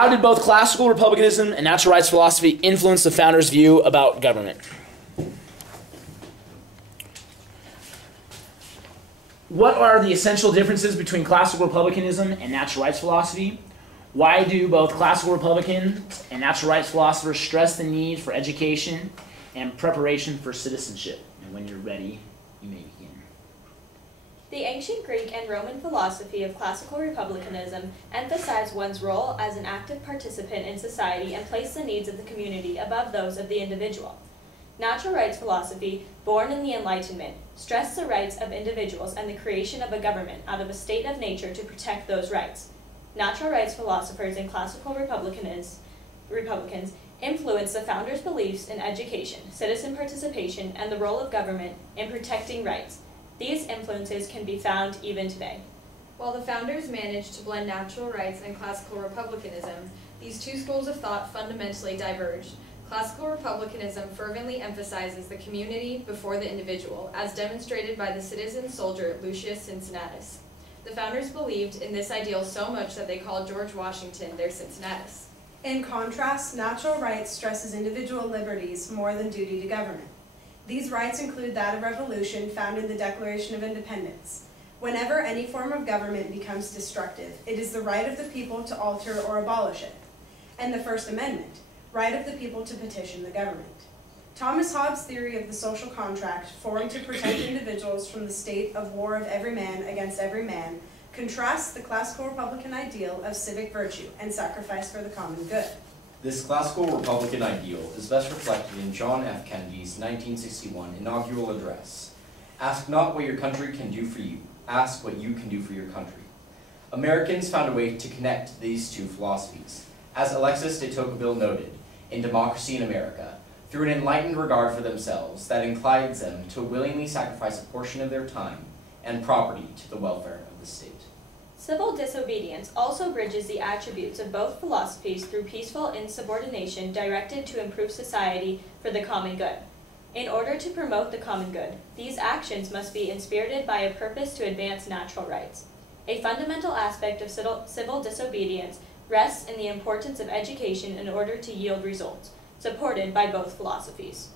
How did both classical republicanism and natural rights philosophy influence the founders' view about government? What are the essential differences between classical republicanism and natural rights philosophy? Why do both classical Republicans and natural rights philosophers stress the need for education and preparation for citizenship? And when you're ready, you may begin. The ancient Greek and Roman philosophy of classical republicanism emphasized one's role as an active participant in society and placed the needs of the community above those of the individual. Natural rights philosophy, born in the Enlightenment, stressed the rights of individuals and the creation of a government out of a state of nature to protect those rights. Natural rights philosophers and classical Republicans influenced the founders' beliefs in education, citizen participation, and the role of government in protecting rights. These influences can be found even today. While the founders managed to blend natural rights and classical republicanism, these two schools of thought fundamentally diverged. Classical republicanism fervently emphasizes the community before the individual, as demonstrated by the citizen soldier Lucius Cincinnatus. The founders believed in this ideal so much that they called George Washington their Cincinnatus. In contrast, natural rights stresses individual liberties more than duty to government. These rights include that of revolution found in the Declaration of Independence. Whenever any form of government becomes destructive, it is the right of the people to alter or abolish it. And the First Amendment, right of the people to petition the government. Thomas Hobbes' theory of the social contract, formed to protect individuals from the state of war of every man against every man, contrasts the classical Republican ideal of civic virtue and sacrifice for the common good. This classical Republican ideal is best reflected in John F. Kennedy's 1961 inaugural address. Ask not what your country can do for you, ask what you can do for your country. Americans found a way to connect these two philosophies. As Alexis de Tocqueville noted, in Democracy in America, through an enlightened regard for themselves that inclines them to willingly sacrifice a portion of their time and property to the welfare of the state. Civil disobedience also bridges the attributes of both philosophies through peaceful insubordination directed to improve society for the common good. In order to promote the common good, these actions must be inspirited by a purpose to advance natural rights. A fundamental aspect of civil disobedience rests in the importance of education in order to yield results, supported by both philosophies.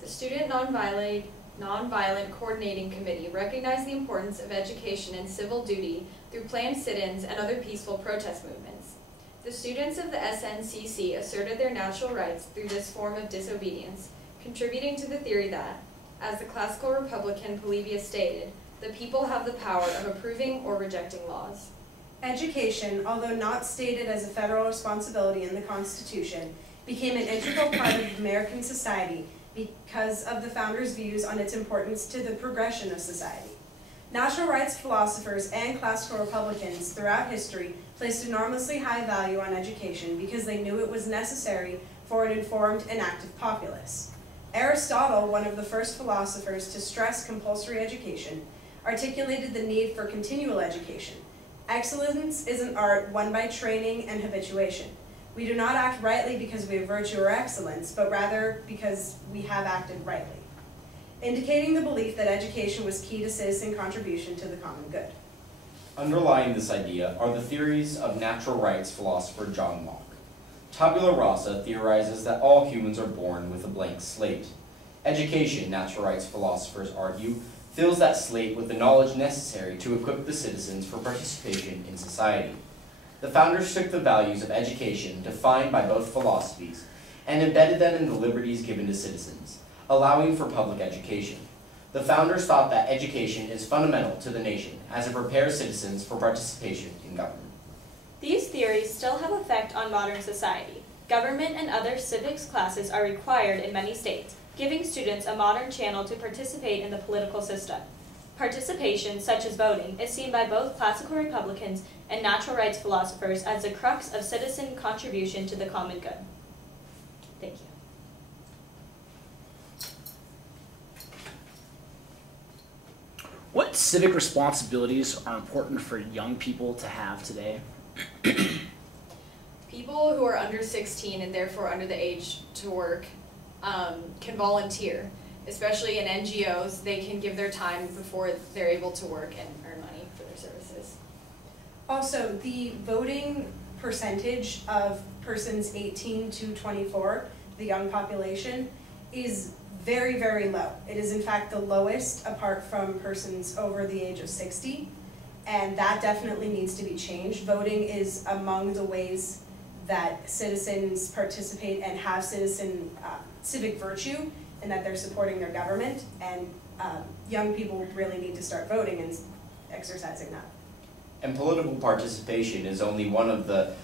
The Student Nonviolent Coordinating Committee recognized the importance of education and civil duty through planned sit-ins and other peaceful protest movements. The students of the SNCC asserted their natural rights through this form of disobedience, contributing to the theory that, as the classical Republican Polybius stated, the people have the power of approving or rejecting laws. Education, although not stated as a federal responsibility in the Constitution, became an integral part of American society because of the founders' views on its importance to the progression of society. Natural rights philosophers and classical Republicans throughout history placed enormously high value on education because they knew it was necessary for an informed and active populace. Aristotle, one of the first philosophers to stress compulsory education, articulated the need for continual education. Excellence is an art won by training and habituation. We do not act rightly because we have virtue or excellence, but rather because we have acted rightly, indicating the belief that education was key to citizen contribution to the common good. Underlying this idea are the theories of natural rights philosopher John Locke. Tabula rasa theorizes that all humans are born with a blank slate. Education, natural rights philosophers argue, fills that slate with the knowledge necessary to equip the citizens for participation in society. The founders took the values of education defined by both philosophies and embedded them in the liberties given to citizens, allowing for public education. The founders thought that education is fundamental to the nation as it prepares citizens for participation in government. These theories still have effect on modern society. Government and other civics classes are required in many states, giving students a modern channel to participate in the political system. Participation, such as voting, is seen by both classical Republicans and natural rights philosophers as the crux of citizen contribution to the common good. Thank you. What civic responsibilities are important for young people to have today? People who are under 16 and therefore under the age to work can volunteer. Especially in NGOs, they can give their time before they're able to work and earn money for their services. Also, the voting percentage of persons 18 to 24, the young population, is very, very low. It is in fact the lowest apart from persons over the age of 60, and that definitely needs to be changed. Voting is among the ways that citizens participate and have civic virtue, and that they're supporting their government, and young people really need to start voting and exercising that. And political participation is only one of the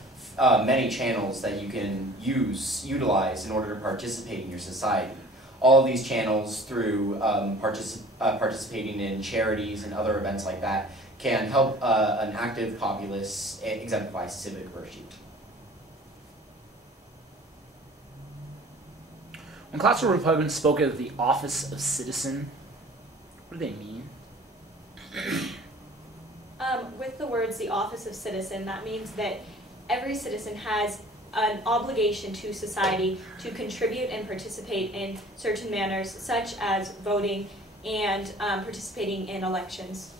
many channels that you can utilize in order to participate in your society. All of these channels through participating in charities and other events like that can help an active populace exemplify civic virtue. When classical Republicans spoke of the office of citizen, what do they mean? With the words the office of citizen, that means that every citizen has an obligation to society to contribute and participate in certain manners, such as voting and participating in elections.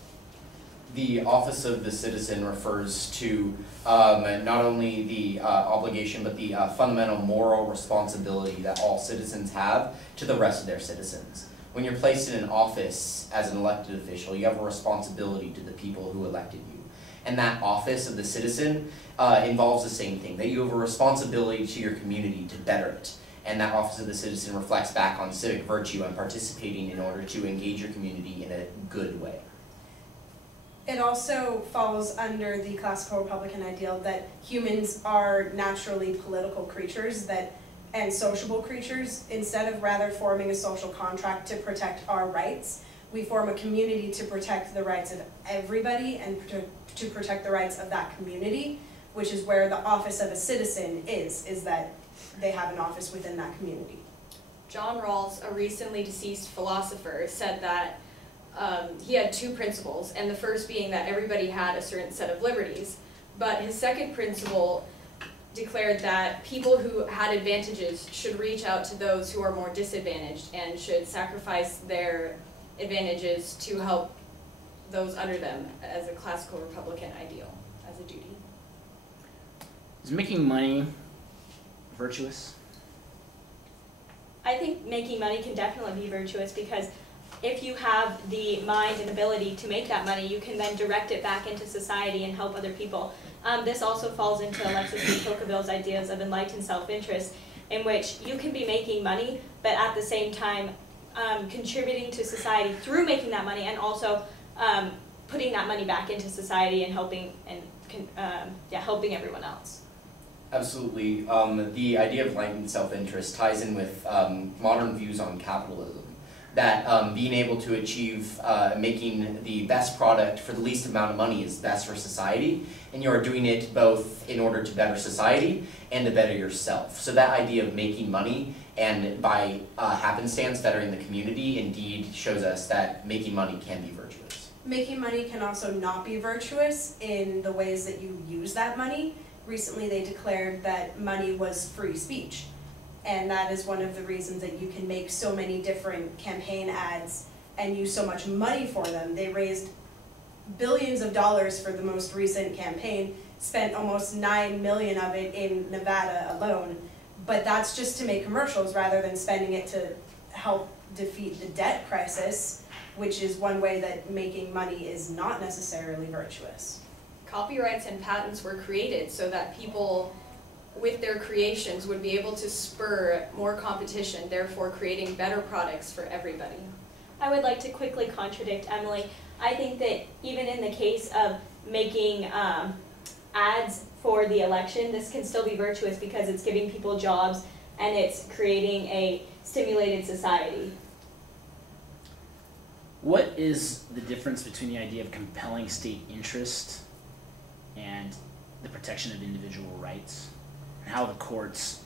The office of the citizen refers to not only the obligation, but the fundamental moral responsibility that all citizens have to the rest of their citizens. When you're placed in an office as an elected official, you have a responsibility to the people who elected you. And that office of the citizen involves the same thing, that you have a responsibility to your community to better it. And that office of the citizen reflects back on civic virtue and participating in order to engage your community in a good way. It also falls under the classical Republican ideal that humans are naturally political creatures and sociable creatures. Instead of rather forming a social contract to protect our rights, we form a community to protect the rights of everybody and to protect the rights of that community, which is where the office of a citizen is that they have an office within that community. John Rawls, a recently deceased philosopher, said that he had two principles, and the first being that everybody had a certain set of liberties, but his second principle declared that people who had advantages should reach out to those who are more disadvantaged and should sacrifice their advantages to help those under them as a classical Republican ideal, as a duty. Is making money virtuous? I think making money can definitely be virtuous, because if you have the mind and ability to make that money, you can then direct it back into society and help other people. This also falls into Alexis de Tocqueville's ideas of enlightened self-interest, in which you can be making money, but at the same time contributing to society through making that money, and also putting that money back into society and helping helping everyone else. Absolutely. The idea of enlightened self-interest ties in with modern views on capitalism. That being able to achieve making the best product for the least amount of money is best for society, and you are doing it both in order to better society and to better yourself. So that idea of making money and by happenstance bettering the community indeed shows us that making money can be virtuous. Making money can also not be virtuous in the ways that you use that money. Recently they declared that money was free speech. And that is one of the reasons that you can make so many different campaign ads and use so much money for them. They raised billions of dollars for the most recent campaign, spent almost $9 million of it in Nevada alone, but that's just to make commercials rather than spending it to help defeat the debt crisis, which is one way that making money is not necessarily virtuous. Copyrights and patents were created so that people with their creations would be able to spur more competition, therefore creating better products for everybody. I would like to quickly contradict Emily. I think that even in the case of making ads for the election, this can still be virtuous because it's giving people jobs and it's creating a stimulated society. What is the difference between the idea of compelling state interest and the protection of individual rights? And how the courts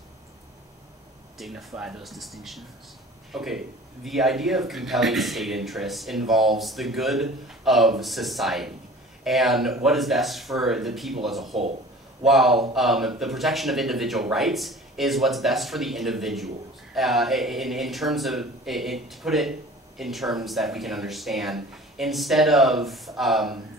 dignify those distinctions? Okay, the idea of compelling state interest involves the good of society and what is best for the people as a whole, while the protection of individual rights is what's best for the individual. In terms of, to put it in terms that we can understand, instead of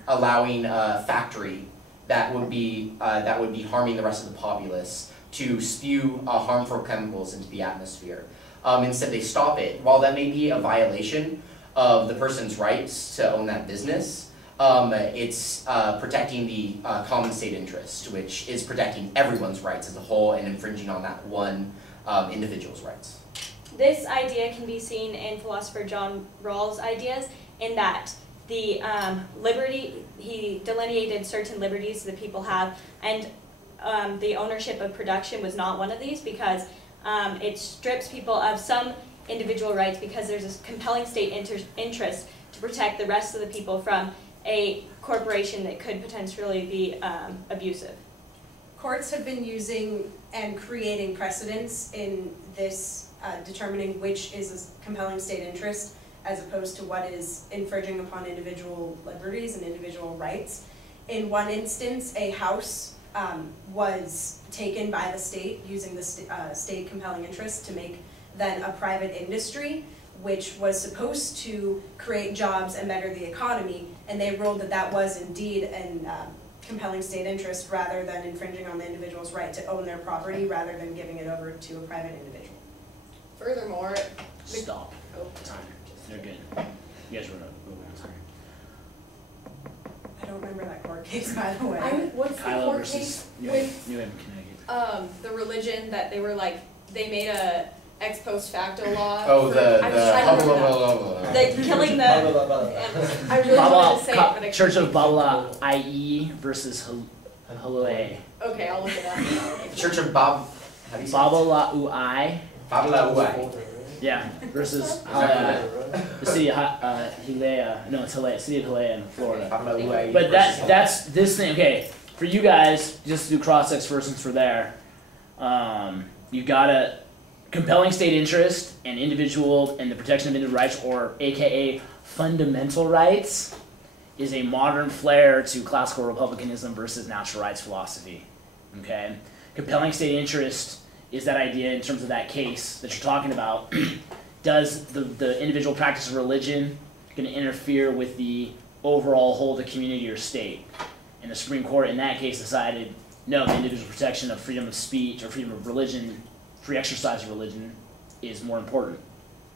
allowing a factory that would be harming the rest of the populace to spew harmful chemicals into the atmosphere. Instead, they stop it. While that may be a violation of the person's rights to own that business, it's protecting the common state interest, which is protecting everyone's rights as a whole and infringing on that one individual's rights. This idea can be seen in philosopher John Rawls' ideas, in that the he delineated certain liberties that people have, and the ownership of production was not one of these, because it strips people of some individual rights, because there's a compelling state interest to protect the rest of the people from a corporation that could potentially be abusive. Courts have been using and creating precedents in this, determining which is a compelling state interest as opposed to what is infringing upon individual liberties and individual rights. In one instance, a house was taken by the state using the state compelling interest to make then a private industry, which was supposed to create jobs and better the economy, and they ruled that that was indeed an compelling state interest rather than infringing on the individual's right to own their property rather than giving it over to a private individual. Furthermore, Stop. Oh. Time. They're good. You guys were moving on time. I don't remember that court case, by the way. what's the Kylo court versus case New with Haven, Connecticut. the religion that they were like, they made a ex post facto law? Oh, for, I was trying to remember that. The killing the I really wanted to say it, but I Church of couldn't think Babala IE versus Halu'e. Okay, I'll look it up. The Church of how do you say it? Babala'u'ai. Babala'u'ai. Yeah, versus the city of Hialeah. No, it's Hialeah, city of Hialeah in Florida. Babala'u'ai But versus- that's this thing. Okay, for you guys, just to do cross-ex versions for there. You got a compelling state interest and individual and the protection of individual rights, or AKA fundamental rights, is a modern flair to classical republicanism versus natural rights philosophy. Okay, compelling state interest is that idea in terms of that case that you're talking about. Does the individual practice of religion going to interfere with the overall whole of the community or state? And the Supreme Court in that case decided no, the individual protection of freedom of speech or freedom of religion, free exercise of religion, is more important.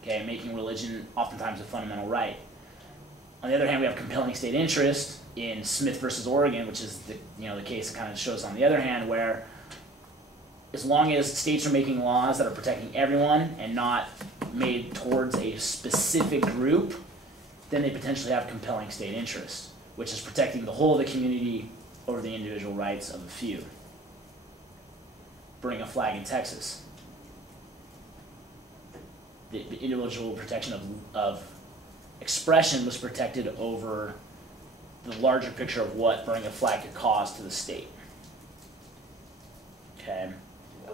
Okay, making religion oftentimes a fundamental right. On the other hand, we have compelling state interest in Smith versus Oregon, which is the case that kind of shows on the other hand, where as long as states are making laws that are protecting everyone and not made towards a specific group, then they potentially have compelling state interest, which is protecting the whole of the community over the individual rights of a few. Burning a flag in Texas. The individual protection of expression was protected over the larger picture of what burning a flag could cause to the state. Okay.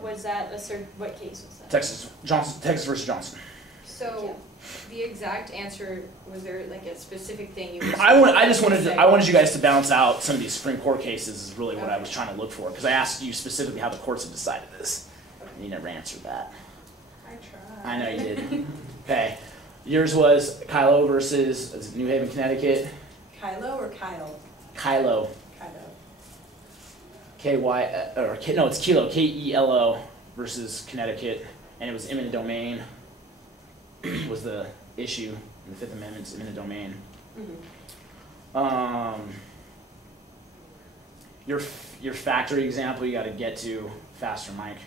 Was that what case was that? Texas versus Johnson. So, the exact answer, was there like a specific thing you were I wanted you guys to balance out some of these Supreme Court cases. Is really what I was trying to look for, because I asked you specifically how the courts have decided this, and you never answered that. I tried. I know you did. Okay, yours was Kylo versus New Haven, Connecticut. Kylo or Kyle? Kylo. Kylo. It's Kelo, Kelo versus Connecticut, and it was eminent domain. Was the issue in the Fifth Amendment's eminent domain. Mm-hmm. Mm-hmm. Your factory example, you got to get to faster, Mike.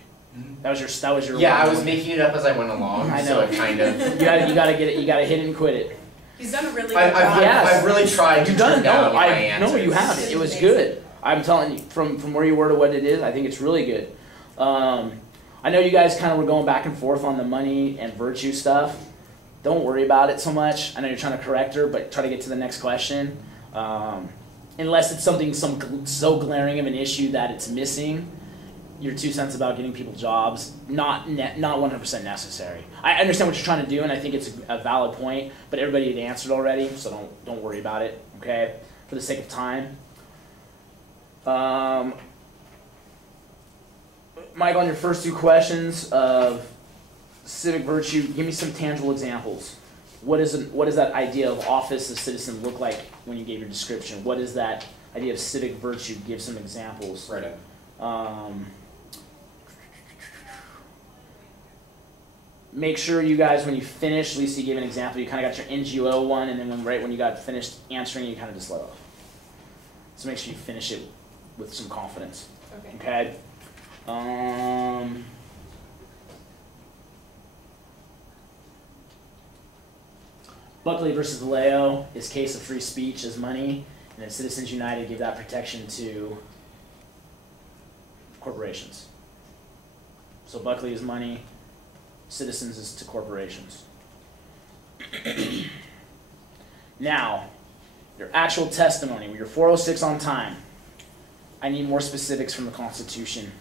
That was your. Yeah, I was making it up as I went along. I So know. it kind of. You gotta get it. You gotta hit it and quit it. He's done a really good I've job. Yes. I've really tried to You've done trim it. down No, my I answers. know you have. It was good. I'm telling you, from where you were to what it is, I think it's really good. I know you guys kind of were going back and forth on the money and virtue stuff. Don't worry about it so much. I know you're trying to correct her, but try to get to the next question. Unless it's something so glaring of an issue that it's missing, your 2 cents about getting people jobs, not 100% necessary. I understand what you're trying to do, and I think it's a valid point, but everybody had answered already, so don't worry about it, okay? For the sake of time. Mike, on your first 2 questions of civic virtue, give me some tangible examples. What does that idea of office of citizen look like when you gave your description? What is that idea of civic virtue, give some examples. Right. Make sure you guys, when you finish, Lisa, you gave an example, you kind of got your NGO one, and then right when you got finished answering, you kind of just let off. So make sure you finish it with some confidence. Okay. Okay? Buckley versus Vallejo is case of free speech as money, and then Citizens United give that protection to corporations. So Buckley is money, Citizens is to corporations. Now, your actual testimony, your 406 on time. I need more specifics from the Constitution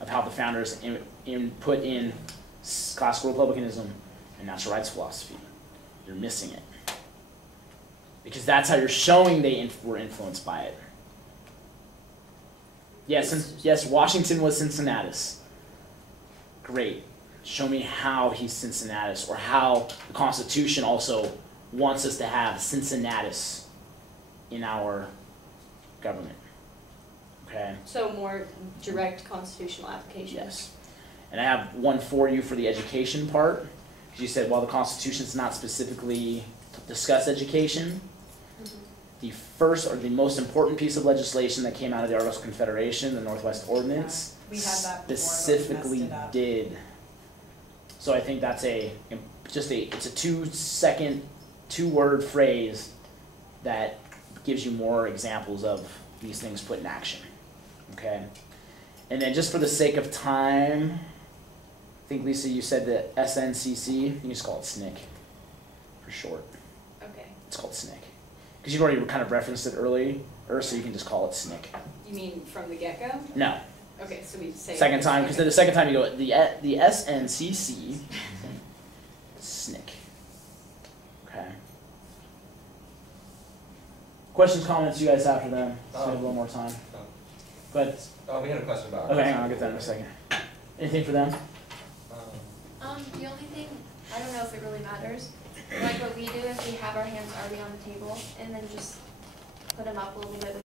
of how the founders put in classical republicanism and natural rights philosophy. You're missing it. Because that's how you're showing they were influenced by it. Yes, Washington was Cincinnatus. Great. Show me how he's Cincinnatus, or how the Constitution also wants us to have Cincinnatus in our government. Okay? So more direct constitutional application. Yes. And I have one for you for the education part. You said, while the Constitution does not specifically discuss education, the first or the most important piece of legislation that came out of the Articles of Confederation, the Northwest Ordinance, We had that before, but we specifically messed it up. did. So I think that's it's a 2-word phrase that gives you more examples of these things put in action. Okay? And then just for the sake of time, I think, Lisa, you said the SNCC. You can just call it SNCC for short. Okay. It's called SNCC. Because you've already kind of referenced it earlier, so you can just call it SNCC. You mean from the get-go? No. Okay, so we say. Second time, because then the second time you go, the SNCC, SNCC. Okay. Questions, comments you guys have for them? So we have a little more time. Go ahead. Oh, we had a question about. Okay, hang on, I'll get that in a second. Anything for them? The only thing, I don't know if it really matters, like what we do is we have our hands already on the table and then just put them up a little bit